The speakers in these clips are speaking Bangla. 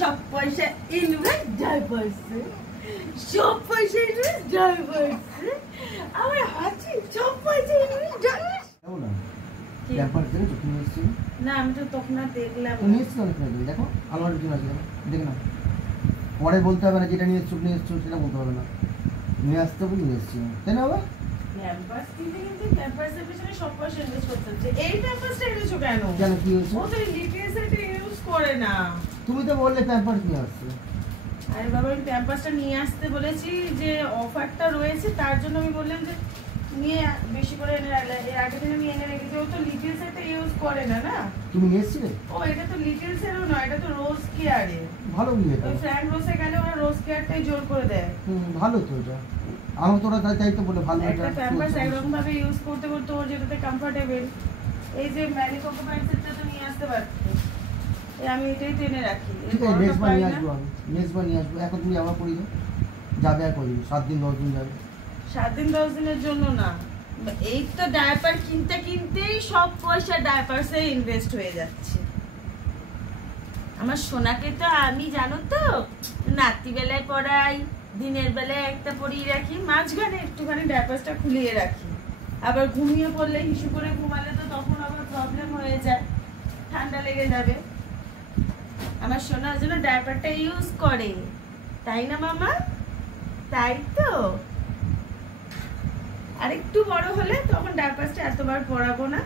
সব পয়সা ইনভেস্ট ডাইপার্সে, সব পয়সা ইনভেস্ট ডাইপার্সে। আমার হাঁচি, সব পয়সা ইনভেস্ট ডাইপার্স। না আমি তো তখন আর দেখলাম দেখো আমার দেখে না, পরে বলতে হবে না যেটা নিয়ে এসছো সেটা বলতে হবে না, নিয়ে আসতে হবে নিয়ে এসছি, তাই না বাবা? ক্যাম্পাস কিনতে কিন্তু ক্যাম্পাসের পিছনে সব পয়সা ইনভেস্ট করতে হচ্ছে। এই ক্যাম্পাসটা এনেছো কেন? কেন কি হয়েছে? ও তো লিটারেস এটা ইউজ করে না। তুমি তো বললে প্যাম্পার্স নিয়ে আসছে। আরে বাবা আমি প্যাম্পাসটা নিয়ে আসতে বলেছি যে অফারটা রয়েছে, তার জন্য আমি বললাম যে নিয়ে বেশি করে এনে রাখলে। এর আগে দিন আমি এনে রেখেছি। ও তো লিটেলস এটা ইউজ করে না। না তুমি নিয়ে এসছিলে? ও এটা তো লিটেলস এরও নয়, এটা তো রোজ কেয়ারে। ভালো নিয়ে তো ওই ফ্র্যাঙ্ক রোজে গেলে ওরা রোজ কেয়ারটাই জোর করে দেয়। ভালো তো এটা। আমি তোরা তাই তো বলে ভালো একটা প্যাম্পাস একরকম ভাবে ইউজ করতে করতে ওর যেটাতে কমফোর্টেবল। এই যে ম্যানিকোকো প্যান্টসটা তো নিয়ে আসতে পারতে। আমি এটাই টেনে রাখি। ঠিক আছে নেক্সট বার নিয়ে আসবো, আমি নেক্সট বার নিয়ে আসবো। এখন তুমি আবার পড়ি দাও, যাবে আর করি 7 দিন 10 দিন যাবে। 7 দিন 10 দিনের জন্য না, এই তো ডায়াপার কিনতে কিনতেই সব পয়সা ডায়াপারসে ইনভেস্ট হয়ে যাচ্ছে। আমার সোনাকে তো আমি জানো তো রাত্রি বেলায় পড়াই, দিনের বেলায় একটা পরিয়ে রাখি, মাঝখানে একটুখানি ডায়াপারসটা খুলিয়ে রাখি। আবার ঘুমিয়ে পড়লে হিসু করে ঘুমালে তো তখন আবার প্রবলেম হয়ে যায়, ঠান্ডা লেগে যাবে। আমার সোনার জন্য ডায়াপারটা ইউজ করে, তাই না মামা? তাই তো। আরেকটু বড় হলে তখন ডায়াপারসটা এতবার পরাবো না,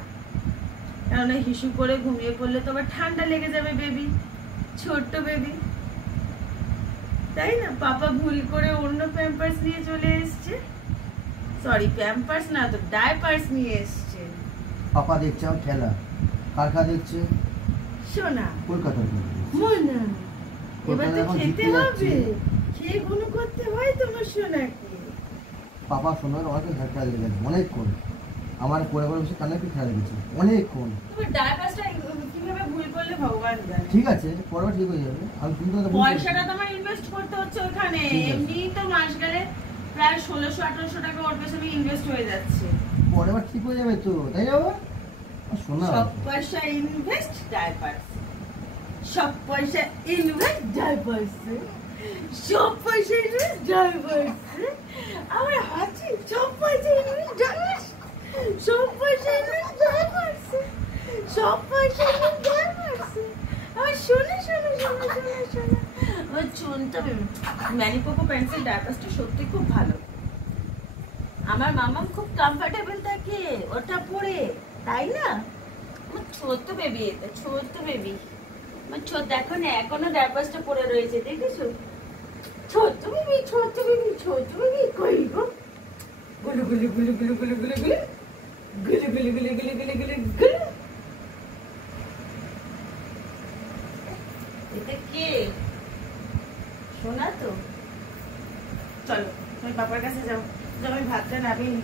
কারণ হিসু করে ঘুমিয়ে পড়লে তো আবার ঠান্ডা লেগে যাবে বেবি, ছোট্ট বেবি, তাই না? পাপা ভুল করে অন্য প্যাম্পার্স নিয়ে চলে এসছে। সরি প্যাম্পার্স না তো ডায়াপারস নিয়ে এসছে। পাপা দেখছে আমার খেলা, কারখা দেখছে সোনা কলকাতার মোনা। এবার তো খেতে হবে, খেয়ে গুলো করতে হয় তোমার সোনাকে। পাপা সোনার অনেক খেলা লেগে গেছে অনেকক্ষণ, আমার করে করে বসে কানে খেলা লেগেছে অনেকক্ষণ। তুমি ডায়াপারসটা কিভাবে ভুল করলে ভগবান জানে। ঠিক আছে পরে ঠিক হয়ে যাবে। আমি কিন্তু পয়সাটা তোমার ইনভেস্ট করতে হচ্ছে ওখানে, এমনি তো মাস গেলে প্রায় 1600-1800 টাকা ওর পেছনে ইনভেস্ট হয়ে যাচ্ছে। পরে আবার ঠিক হয়ে যাবে তো, তাই না বাবা? শোনা সব পয়সা ইনভেস্ট ডায়াপারস, সব পয়সা ইনভেস্ট ডায়াপারস, সব পয়সা ইনভেস্ট ডায়াপারস। আমার হাঁচি, সব পয়সা ইনভেস্ট ডায়াপারস, সব পয়সা ইনভেস্ট ডায়াপারস, সব পয়সা ইনভেস্ট ডায়াপারস। আমার শোনা শোনা শোনা শোনা শোনা আমার চুনটা। ম্যানিকোকো প্যান্টসের ডায়াপারসটা সত্যি খুব ভালো। আমার মামা খুব কমফোর্টেবল থাকে ওটা পরে, তাই না? আমার ছোট্ট বেবি, এটা ছোট্ট বেবি আমার ছোট। দেখো না এখনো ডায়াপারসটা পরে রয়েছে, দেখেছো? ছোট্ট বেবি ছোট্ট বেবি ছোট্ট বেবি। কই গো গুলু গুলু গুলু গুলু গুলু গুলু গুলু গুলু গুলু গুলু গুলু গুলু গুলু গুলু। এটা কে? শোনা তো। চলো তুমি বাবার কাছে যাও, আমি ভাতটা নামিয়ে